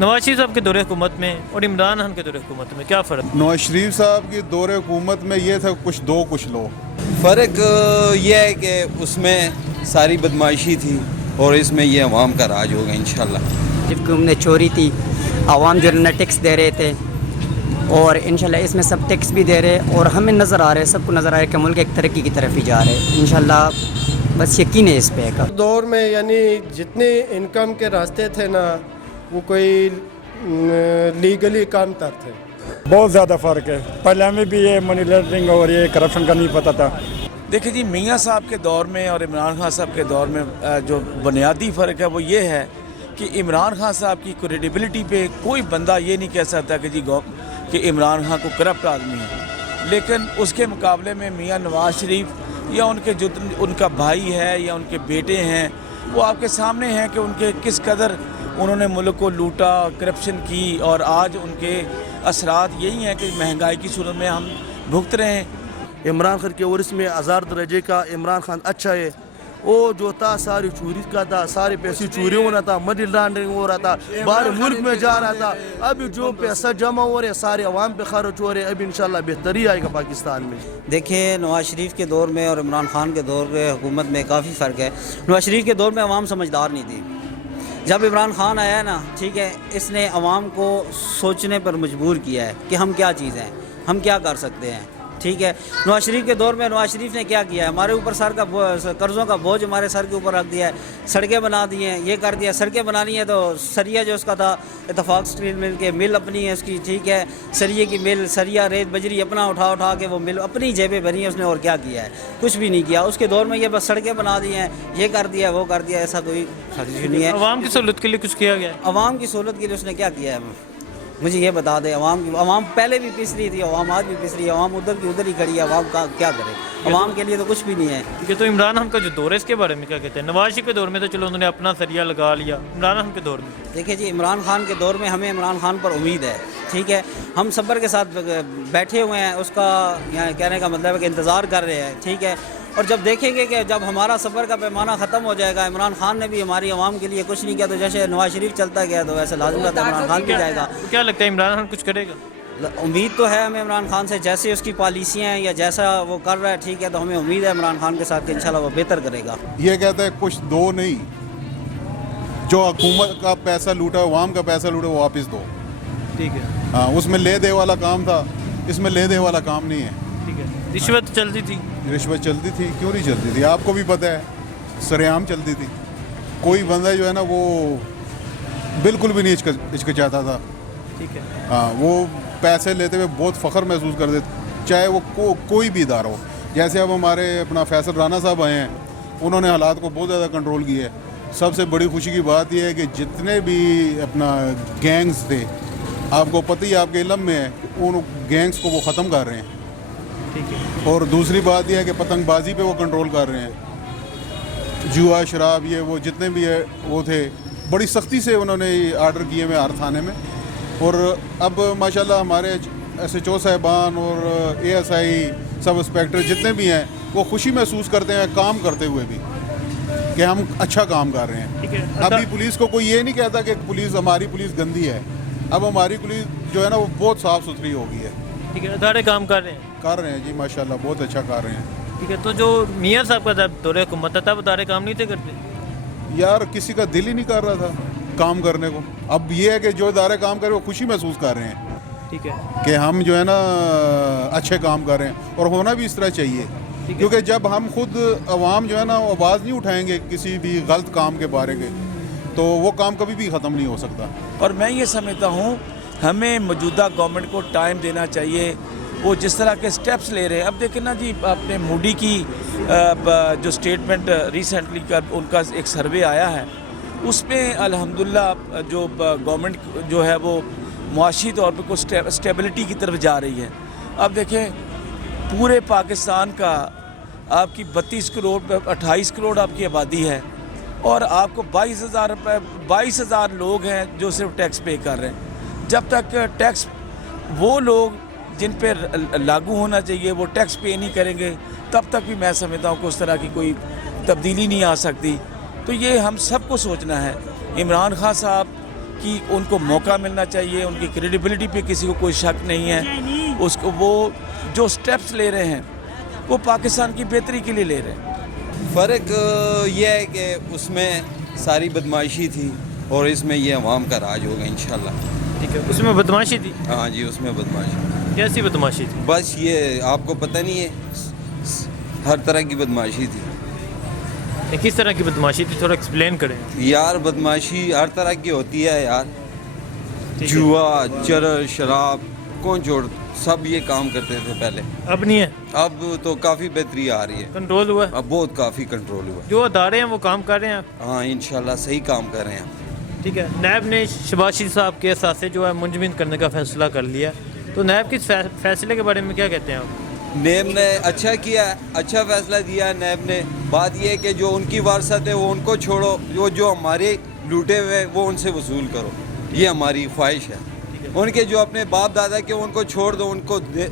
नवाज शरीफ साहब के दौरे हुकूमत में और इमरान खान के दौरे हुकूमत में क्या फ़र्क? नवाज शरीफ साहब की दौरे हुकूमत में ये था कुछ दो कुछ लो। फ़र्क ये है कि उसमें सारी बदमाशी थी और इसमें ये अवाम का राज होगा इंशाल्लाह। जबकि हमने चोरी थी, आवाम जो है ना टैक्स दे रहे थे और इंशाल्लाह इसमें सब टैक्स भी दे रहे और हमें नज़र आ रहा है, सबको नज़र आ रहा है कि मुल्क एक तरक्की की तरफ ही जा रहे हैं इंशाल्लाह। बस यकीन है इस पे का दौर में यानी जितने इनकम के रास्ते थे ना वो कोई लीगली काम तर थे। बहुत ज़्यादा फ़र्क है। पहले हमें भी ये मनी लॉन्ड्रिंग और ये करप्शन का नहीं पता था। देखिए जी, मियाँ साहब के दौर में और इमरान खान साहब के दौर में जो बुनियादी फ़र्क है वो ये है कि इमरान खान साहब की क्रेडिबिलिटी पे कोई बंदा ये नहीं कह सकता कि इमरान खान को करप्ट आदमी है, लेकिन उसके मुकाबले में मियाँ नवाज शरीफ या उनके जो उनका भाई है या उनके बेटे हैं वो आपके सामने हैं कि उनके किस कदर उन्होंने मुल्क को लूटा, करप्शन की, और आज उनके असरात यही हैं कि महंगाई की सूरत में हम भुगत रहे हैं। इमरान खान के और इसमें हज़ार दर्जे का इमरान खान अच्छा है। वो जो था सारी चोरी का था, सारे पैसे चोरी हो रहा था, मनी लॉन्ड्रिंग हो रहा था, बाहर मुल्क में जा रहा था। अभी जो पैसा जमा हो रहे सारे अवाम पे खर्च हो रहे, अब इंशाल्लाह बेहतरी आएगा पाकिस्तान में। देखिए, नवाज शरीफ के दौर में और इमरान खान के दौर के हुकूमत में काफ़ी फ़र्क है। नवाज शरीफ के दौर में अवाम समझदार नहीं थी। जब इमरान खान आया ना, ठीक है, इसने अवाम को सोचने पर मजबूर किया है कि हम क्या चीज़ हैं, हम क्या कर सकते हैं, ठीक है। नवाज शरीफ के दौर में नवाज शरीफ ने क्या किया है, हमारे ऊपर सर का कर्ज़ों का बोझ हमारे सर के ऊपर रख दिया है, सड़कें बना दी हैं, ये कर दिया। सड़कें बनानी है तो सरिया जो उसका था इत्तेफाक स्टील मिल के मिल अपनी है उसकी, ठीक है, सरिये की मिल, सरिया रेत बजरी अपना उठा के वो मिल अपनी जेबें भरी हैं उसने, और क्या किया है, कुछ भी नहीं किया। उसके दौर में ये बस सड़कें बना दी हैं, ये कर दिया वो कर दिया, ऐसा कोई साजिश नहीं है। अवाम की सहूलत के लिए कुछ किया गया है? अवाम की सहूलत के लिए उसने क्या किया है, मुझे ये बता दे। अवाम पहले भी पिस रही थी, अवाम आज भी पिस रही है, अवाम उधर की उधर ही खड़ी है, अवाम का क्या करे, अवाम के लिए तो कुछ भी नहीं है। ठीक है, तो इमरान खान का जो दौर है इसके बारे में क्या कहते हैं? नवाज शरीफ के दौर में तो चलो उन्होंने अपना सरिया लगा लिया, इमरान खान के दौर में देखिए जी, इमरान खान के दौर में हमें इमरान खान पर उम्मीद है, ठीक है, हम सब्र के साथ बैठे हुए हैं, उसका यहाँ कहने का मतलब है कि इंतज़ार कर रहे हैं, ठीक है। और जब देखेंगे कि जब हमारा सफ़र का पैमाना ख़त्म हो जाएगा, इमरान खान ने भी हमारी आवाम के लिए कुछ नहीं किया, तो जैसे नवाज शरीफ चलता गया तो वैसे लाजमी बात है इमरान खान भी जाएगा। तो क्या लगता है इमरान खान कुछ करेगा? उम्मीद तो है हमें इमरान खान से, जैसे उसकी पॉलिसियाँ हैं या जैसा वो कर रहा है, ठीक है, तो हमें उम्मीद है इमरान खान के साथ कि इंशाल्लाह वो बेहतर करेगा। ये कहते हैं कुछ दो नहीं, जो हुकूमत का पैसा लूटा, अवाम का पैसा लूटा वो वापस दो। ठीक है, हाँ, उसमें ले दे वाला काम था, इसमें ले दे वाला काम नहीं है। ठीक है, रिश्वत चलती थी, रिश्वत चलती थी, क्यों नहीं चलती थी, आपको भी पता है, सरेआम चलती थी। कोई बंदा जो है ना वो बिल्कुल भी नहीं हिचकिचाता था। ठीक है, हाँ, वो पैसे लेते हुए बहुत फ़ख्र महसूस करते, चाहे वो कोई भी इदारा हो। जैसे अब हमारे अपना फैसल राना साहब आए हैं, उन्होंने हालात को बहुत ज़्यादा कंट्रोल किया है। सबसे बड़ी खुशी की बात यह है कि जितने भी अपना गैंग्स थे, आपको पता ही आपके इल्म में है, उन गैंग्स को वो ख़त्म कर रहे हैं। ठीक है, और दूसरी बात यह है कि पतंगबाजी पे वो कंट्रोल कर रहे हैं। जुआ, शराब, ये वो जितने भी है वो थे, बड़ी सख्ती से उन्होंने आर्डर किए हुए हर थाने में। और अब माशाल्लाह हमारे SHO साहिबान और ASI सब इंस्पेक्टर जितने भी हैं वो खुशी महसूस करते हैं काम करते हुए भी कि हम अच्छा काम कर रहे हैं। ठीक है। अभी पुलिस को कोई ये नहीं कहता कि हमारी पुलिस गंदी है। अब हमारी पुलिस जो है ना वो बहुत साफ़ सुथरी हो गई है। ठीक है, अदारे काम कर रहे हैं जी, माशाल्लाह बहुत अच्छा कर रहे हैं। ठीक है, तो जो मियाँ साहब का जब दौरे हुकूमत था तब अदारे काम नहीं थे करते? यार किसी का दिल ही नहीं कर रहा था काम करने को। अब ये है कि जो इदारे काम कर रहे हैं वो खुशी महसूस कर रहे हैं। ठीक है, कि हम जो है ना अच्छे काम कर रहे हैं, और होना भी इस तरह चाहिए। क्योंकि जब हम खुद अवाम जो है ना आवाज़ नहीं उठाएंगे किसी भी गलत काम के बारे में, तो वो काम कभी भी ख़त्म नहीं हो सकता। और मैं ये समझता हूँ हमें मौजूदा गवर्नमेंट को टाइम देना चाहिए, वो जिस तरह के स्टेप्स ले रहे हैं। अब देखें ना जी, आपने मूडी की जो स्टेटमेंट रिसेंटली का उनका एक सर्वे आया है, उसमें अल्हम्दुलिल्लाह जो गवर्नमेंट जो है वो मुआशी तौर पर कुछ स्टेबिलिटी की तरफ जा रही है। अब देखें, पूरे पाकिस्तान का आपकी 32 करोड़ 28 करोड़ आपकी आबादी है, और आपको 22,000 लोग हैं जो सिर्फ टैक्स पे कर रहे हैं। जब तक टैक्स वो लोग जिन पर लागू होना चाहिए वो टैक्स पे नहीं करेंगे, तब तक भी मैं समझता हूँ कि उस तरह की कोई तब्दीली नहीं आ सकती। तो ये हम सबको सोचना है। इमरान खान साहब कि उनको मौका मिलना चाहिए, उनकी क्रेडिबिलिटी पे किसी को कोई शक नहीं है। उसको वो जो स्टेप्स ले रहे हैं वो पाकिस्तान की बेहतरी के लिए ले रहे हैं। फ़र्क ये है कि उसमें सारी बदमाशी थी और इसमें ये अवाम का राज होगा इंशाल्लाह। ठीक है, उसमें बदमाशी थी? हाँ जी, उसमें बदमाशी। कैसी बदमाशी थी? बस ये आपको पता नहीं है, हर तरह की बदमाशी थी। ये किस तरह की बदमाशी थी, थोड़ा एक्सप्लेन करें। यार बदमाशी हर तरह की होती है यार, ठीक है। जुआ, चरस, शराब, कौन छोड़, सब ये काम करते थे पहले। अब नहीं है? अब तो काफ़ी बेहतरी आ रही है, कंट्रोल हुआ है? अब बहुत काफ़ी कंट्रोल हुआ है। जो अदारे हैं वो काम कर रहे हैं? हाँ इंशाल्लाह सही काम कर रहे हैं। ठीक है, नैब ने शहबाज शरीफ साहब के असासे जो है मुंजमद करने का फैसला कर लिया, तो नैब के फैसले के बारे में क्या कहते हैं आप? नैब ने अच्छा किया है, अच्छा फैसला दिया है नैब ने। बात यह है कि जो उनकी वारसत है वो उनको छोड़ो, जो हमारे लूटे हुए वो उनसे वसूल करो, ये हमारी ख्वाहिश है। उनके जो अपने बाप दादा के उनको छोड़ दो,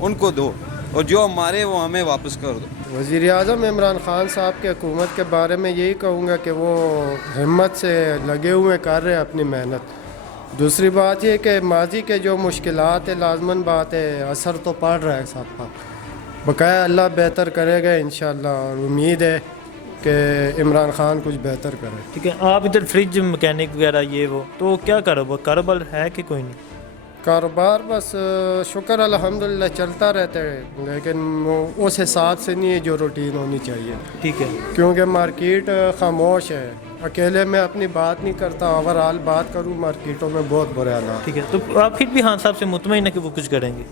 उनको दो, और जो हमारे वो हमें वापस कर दो। वज़ीर आज़म इमरान ख़ान साहब के हुकूमत के बारे में यही कहूँगा कि वो हिम्मत से लगे हुए कर रहे हैं अपनी मेहनत। दूसरी बात ये कि माजी के जो मुश्किलात है, लाजमन बात है, असर तो पड़ रहा है सब पर। बकाया अल्लाह बेहतर करेगा इंशाल्लाह, और उम्मीद है कि इमरान ख़ान कुछ बेहतर करे। ठीक है, आप इधर फ्रिज मैकेनिक वगैरह ये वो, तो क्या कारोबार है कि कोई नहीं? कारोबार बस शुक्र अल्हम्दुलिल्लाह चलता रहता है, लेकिन वो उस हिसाब से नहीं है जो रूटीन होनी चाहिए। ठीक है, क्योंकि मार्केट खामोश है, अकेले मैं अपनी बात नहीं करता, ओवरऑल बात करूँ मार्केटों में बहुत बुरे हालात। ठीक है, तो आप फिर भी खान साहब से मुतमईन है कि वो कुछ करेंगे?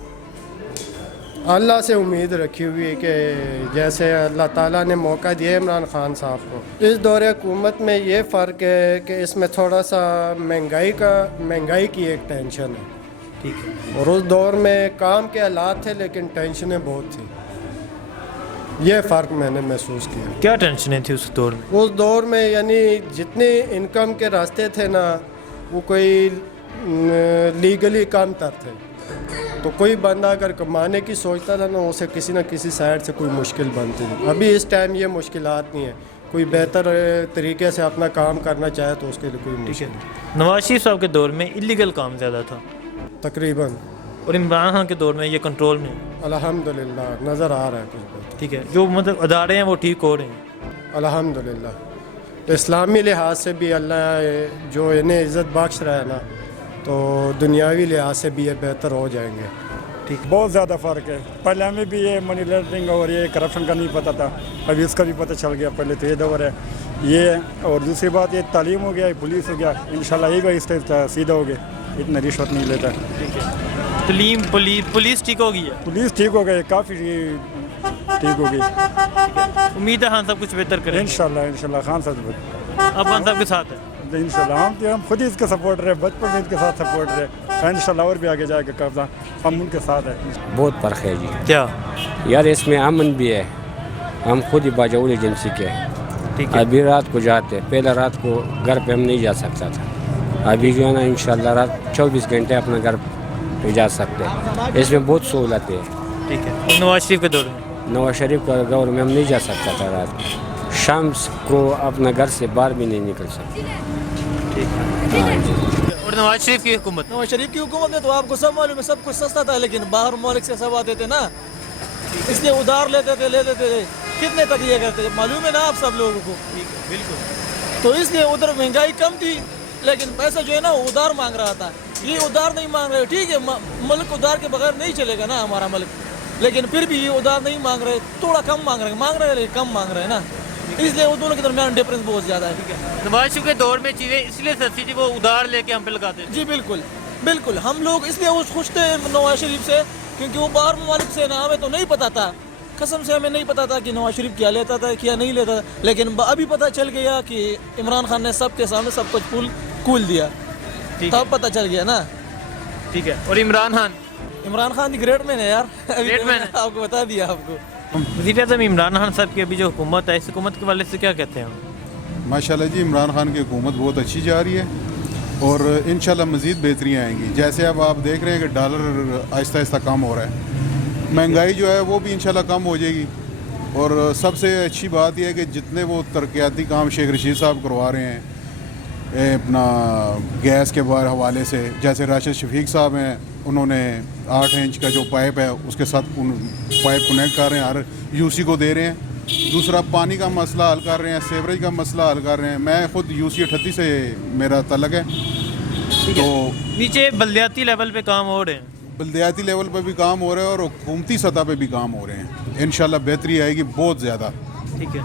अल्लाह से उम्मीद रखी हुई है कि जैसे अल्लाह ताला ने मौका दिया इमरान ख़ान साहब को। इस दौरे हुकूमत में ये फ़र्क है कि इसमें थोड़ा सा महंगाई की एक टेंशन है। ठीक है, और उस दौर में काम के हालात थे लेकिन टेंशनें बहुत थी, ये फ़र्क मैंने महसूस किया। क्या टेंशनें थी उस दौर में? उस दौर में यानी जितने इनकम के रास्ते थे ना, वो कोई लीगली कम तर थे। तो कोई बंदा अगर कमाने की सोचता था ना, उसे किसी न किसी साइड से कोई मुश्किल बनती थी। अभी इस टाइम ये मुश्किलात नहीं है, कोई बेहतर तरीके से अपना काम करना चाहे तो उसके लिए कोई ठीक मुश्किल है, नवाज शरीफ साहब के दौर में इलीगल काम ज़्यादा था तकरीबन, और इमरान खान के दौर में ये कंट्रोल में है। अल्हम्दुलिल्लाह नज़र आ रहा है कुछ बेहतर। ठीक है, जो मतलब अदारे हैं वो ठीक हो रहे हैं अल्हम्दुलिल्लाह। इस्लामी लिहाज से भी अल्लाह जो इन्हें इज़्ज़त बख्श रहा है ना, तो दुनियावी लिहाज से भी ये बेहतर हो जाएंगे। ठीक, बहुत ज़्यादा फ़र्क है। पहले हमें भी ये मनी लॉन्ड्रिंग और ये करप्शन का नहीं पता था, अभी इसका भी पता चल गया। पहले तो ये दौर है ये, और दूसरी बात ये तालीम हो गया, पुलिस हो गया, इंशाल्लाह ये भी इससे सीधा हो गया, इतना रिश्वत नहीं लेता। ठीक है, तलीम पुलिस ठीक हो गई है? पुलिस ठीक हो गई, काफ़ी ठीक हो गई। उम्मीद है खान साहब कुछ बेहतर करें। इंशाल्लाह खान साहब अब खान साहब के साथ है इंशाल्लाह। हम खुद ही इसके सपोर्ट रहे, बचपन में इसके साथ सपोर्ट रहे, इंशाल्लाह और भी आगे जाएगा कब्जा हम उनके साथ है। बहुत फ़र्क है जी। क्या यार इसमें अमन भी है, हम खुद ही बाजाउल एजेंसी के हैं। ठीक है, अभी रात को जाते, पहले रात को घर पे हम नहीं जा सकता था, अभी जो है ना इंशाल्लाह रात 24 घंटे अपना घर पे जा सकते हैं। इसमें बहुत सहूलतें हैं। ठीक है, और नवाज शरीफ के दौर में? नवाज शरीफ का दौर में हम नहीं जा सकता था, रात को शाम को अपना घर से बाहर भी नहीं निकल सकते। और नवाज शरीफ की हुकूमत? नवाज शरीफ की हुकूमत में तो आपको सब मालूम है, सब कुछ सस्ता था, लेकिन बाहर मुल्क से सब आते थे ना, इसलिए उधार लेते थे, कितने तक ये करते थे मालूम है ना आप सब लोगों को। बिल्कुल, तो इसलिए उधर महंगाई कम थी, लेकिन पैसा जो है ना उधार मांग रहा था, ये उधार नहीं मांग रहे। ठीक है, मुल्क उधार के बगैर नहीं चलेगा ना हमारा मुल्क, लेकिन फिर भी ये उधार नहीं मांग रहे, थोड़ा कम मांग रहे लेकिन कम मांग रहे हैं ना, इसलिए वो दोनों के दरमियान डिफरेंस बहुत ज़्यादा है। नवाज शरीफ के दौर में चीज़ें इसलिए सस्ती थी, वो उधार लेके हम पे लगाते थे। जी बिल्कुल, हम लोग इसलिए वो खुश थे नवाज शरीफ से, क्योंकि वो बाहर ममालिक से ना, हमें तो नहीं पता था, कसम से हमें नहीं पता था कि नवाज शरीफ क्या लेता था क्या नहीं लेता था, लेकिन अभी पता चल गया कि इमरान खान ने सबके सामने सब कुछ कूल दिया, तब पता चल गया ना। ठीक है, और इमरान खान की ग्रेट मैन है यार, ग्रेट मैन है, आपको बता दिया आपको। वज़ीर आज़म इमरान खान साहब की अभी जो हुकूमत है, इस हुकूमत के वाले से क्या कहते हैं? माशाल्लाह जी, इमरान खान की हुकूमत बहुत अच्छी जा रही है और इंशाल्लाह मज़ीद बेहतरियाँ आएंगी। जैसे अब आप देख रहे हैं कि डॉलर आहिस्ता आहिस्ता कम हो रहा है, महंगाई जो है वो भी इंशाल्लाह कम हो जाएगी। और सबसे अच्छी बात यह है कि जितने वो तरक्याती काम शेख रशीद साहब करवा रहे हैं, अपना गैस के हवाले से, जैसे राशिद शफीक साहब हैं, उन्होंने 8 इंच का जो पाइप है उसके साथ पाइप कनेक्ट कर रहे हैं, हर यूसी को दे रहे हैं। दूसरा पानी का मसला हल कर रहे हैं, सीवरेज का मसला हल कर रहे हैं। मैं ख़ुद यूसी 38 से मेरा तलक है। तो नीचे बल्दियाती लेवल पे काम हो रहे हैं, बल्दियाती लेवल पर भी काम हो रहा है और हुकूमती सतह पे भी काम हो रहे हैं। इंशाल्लाह बेहतरी आएगी बहुत ज़्यादा। ठीक है।